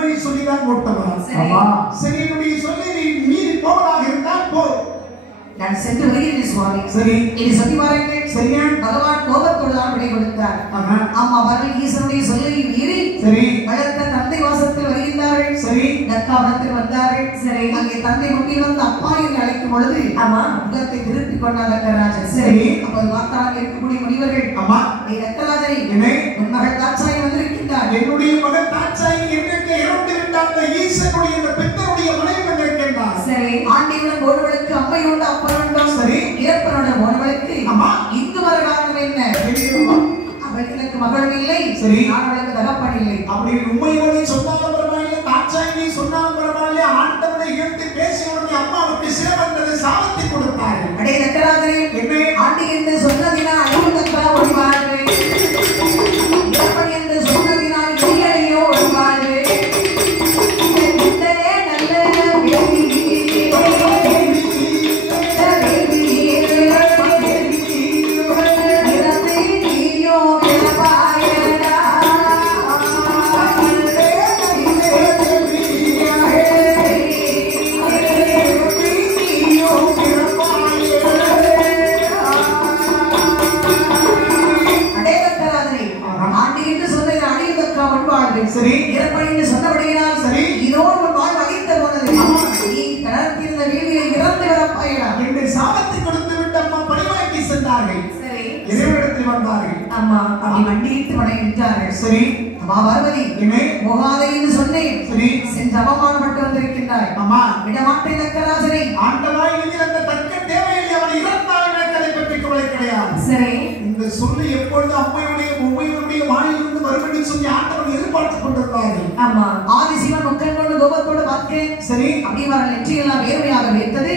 உண்மை சொல்லிதான் ஓட்டலாம். சரி, என்னுடைய சொல்லி நீ மீறி போவதாக இருந்தால் போ. நான் சென்று வருகிறேன் சுவாமி. சரி, இனி சொல்லி பாருங்கள். சரியா? பகவான் கோபத்தோடு தான் விடை கொடுத்தார். அம்மா அவர்கள் ஈசனுடைய சொல்லை மீறி சரி வளர்த்த தந்தை வாசத்தில் வருகின்றார்கள். சரி, தக்காவனத்தில் வந்தார்கள். சரி, அங்கே தந்தை முன்னி வந்து அப்பா என்று அழைக்கும் பொழுது ஆமா முகத்தை திருப்பி கொண்டார் தக்கராஜன். சரி, அப்போது வார்த்தாராக இருக்கக்கூடிய முனிவர்கள், அம்மா தக்கராஜனை என்னை உன் மகள் தாட்சாயி வந்திருக்கின்றார். என்னுடைய மகன் தாட்சாயி என்றைக்கு இறந்து விட்டால் அந்த ஈசனுடைய இந்த பெற்றோருடைய மனைவி வந்திருக்கின்றார். சரி, ஆண்டியுடன் ஒருவளுக்கு அம்மை உண்டு அப்பன் உண்டும். சரி, இறப்பனுடன் ஒருவளுக்கு அம்மா இங்கு வர காரணம் என்ன? அவள் எனக்கு மகளும் இல்லை. சரி, நான் அவளுக்கு தகப்பன் இல்லை. அப்படி உண்மையோடு சொன்னாலும் பரவாயில்லை, தாட்சாயி சொன்னாலும் பரவாயில்லை, ஆண்டவனை இழுத்து பேசியவுடனே அம்மாவுக்கு சிறவந்தது சாபத்தை கொடுத்தார்கள். அடே தக்கராஜனே, என்ன ஆண்டி என்று சொன்னதினால் அழிவு தக்கா ஒழிவார்கள். இறப்பன் என்று சொன்னதினால் கையடையோ ஒழிவார்கள். சரி, இறப்பன் என்று சொன்னபடியினால் சரி, இதோடு உன் வாழ் வகித்த போனது. நீ கடற்கிருந்த வீதியை இறந்து விடப்பாயிடா என்று சாபத்தை கொடுத்து விட்டு அம்மா பணிவாக்கி சென்றார்கள். சரி, இறைவனிடத்தில் வந்தார்கள். ஆமா, அப்படி மண்டியிட்டு வணங்கிட்டார்கள். சரி, அம்மா பார்வதி, என்ன போகாதே என்று சொன்னேன். சரி, சென்று அவமானப்பட்டு வந்திருக்கின்றாய். அம்மா விடமாட்டேன் தக்கராஜனை. ஆண்டவாய் அந்த தக்க தேவையில்லை, அவன் இறந்தால் எனக்கு அதை பற்றி கவலை கிடையாது. சரி, இந்த சொல்லி எப்பொழுது அம்மையுடைய உண்மையுடைய வாயிலிருந்து வரும் என்று சொல்லி ஆண்டவன் எதிர்பார்த்துக் கொண்டிருந்தார்கள். ஆமா, ஆதிசிவன் முக்கன் கொண்டு கோபத்தோடு பார்த்தேன். சரி, அப்படி அவர்கள் நெற்றியெல்லாம் வேர்வையாக வைத்தது.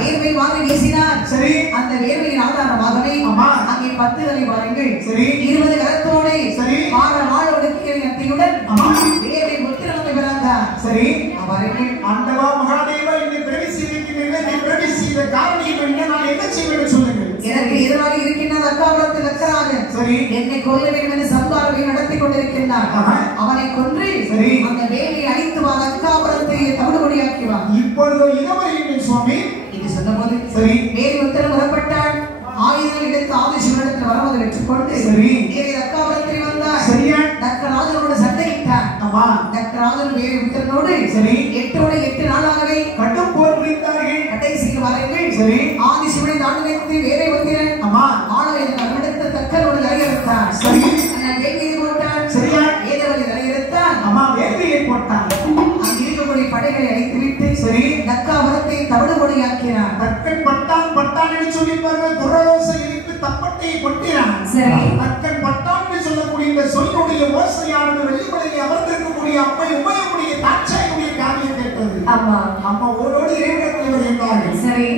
வேர்வை வாங்கி வீசினார். சரி, அந்த வேர்வையின் ஆதாரமாகவே அம்மா அங்கே 10 தலை வாருங்கள். சரி, 20 கரத்தோடு சரி, வார வாழ ஒடுக்கிய அத்தையுடன் அம்மா வேர்வை முத்திரத்தை பிறந்தார். சரி, அவர்கள் ஆண்டவா மகாதேவா என்னை பிறவி செய்திருக்கிறீர்கள், நீ பிறவி செய்த காரணம் என்ன, நான் என்ன செய்வேன் சொல்லுங்கள். எனக்கு எதிராக இருக்கின்ற தக்காபுரத்து தக்கராஜன் சரி, என்னை கொல்ல வேண்டும் என்று சம்பாரவை நடத்தி கொண்டிருக்கின்றார். அவனை கொன்று சரி, அந்த வேலையை அழித்து வா, தக்காபுரத்தை தவிடுபடியாக்கி வா. இப்பொழுது இதுவரை சுவாமி இது சொன்னபோது சரி, வேலி உத்தரவு வரப்பட்டால் ஆயுதங்கள் எடுத்து ஆதிசிவனிடத்தில் வருவதை வெற்றுக்கொண்டு சரி, வேலை தக்காபுரத்தில் வந்தார். சரியா? தக்கராஜனோடு சண்டையிட்டார். அம்மா தக்கராஜன் வேலை உத்தரனோடு சரி, 8 நாளாகவே கட்டும் போர் புரிந்தார்கள். கடைசிக்கு வாருங்கள். சரி, ஆதிசிவனை தாண்டி வைத்து வேலை உத்திரன் அம்மா ஆலயத்தில் அரவணைத்த தக்கரோடு தலையெடுத்தார். சரி, அண்ணன் வேலையை போட்டான். சரியா? ஏதவரை தலையெடுத்தான். அம்மா வேலையை போட்டான். அங்கு இருக்கக்கூடிய படைகளை அழைத்துவிட்டு சரி, தக்காபுரத்தை தவிடுபடியாக்கினார். தக்கன் பட்டான் பட்டான் என்று சொல்லிப்பார்கள். குரலோசை எழுப்பி தப்பட்டை கொட்டினான். சரி, தக்கன் பட்டான் என்று சொல்லக்கூடிய இந்த சொல்லுடைய ஓசையானது வெள்ளிமலையில் அமர்ந்திருக்கக்கூடிய அம்மை உமையுடைய தாட்சாயுடைய காரியம் கேட்டது. ஆமா, அம்மா ஓடோடு இறைவனத்தில் வருகின்றார்கள். சரி,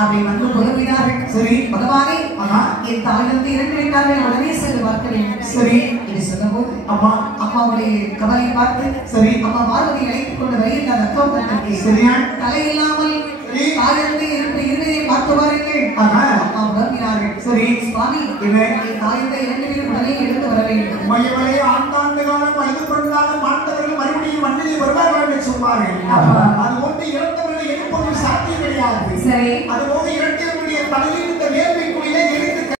அப்படி வந்து புலம்பினார்கள். சரி, பகவானே, ஆனா என் தாயிலிருந்து இறந்து விட்டார்கள், உடனே சென்று பார்க்க வேண்டும். சரி, இது சொன்னபோது அம்மா அம்மாவுடைய கவலையை பார்த்து சரி, அம்மா பார்வதி அழைத்துக் கொண்டு வருகின்ற அக்காவுக்கு சரியா? தலை இல்லாமல் தாயிலிருந்து இருந்ததை பார்த்து பாருங்கள். ஆஹா, அம்மா புலம்பினார்கள். சரி, சுவாமி, என்ன என் தாயிலிருந்து இரண்டு உடனே எடுத்து வர வேண்டும். மையவரை ஆண்டாண்டு காலம் 5 கொண்டாலும் ஆண்டவர்கள் மறுபடியும் மண்ணிலே வருவார்கள் என்று சொல்வார்கள். அது போன்று இறந்தவர்களை எழுப்பது சாத்தியம் கிடையாது. சரி, அதுபோது இரண்டினுடைய தலையில் இந்த வேர்வை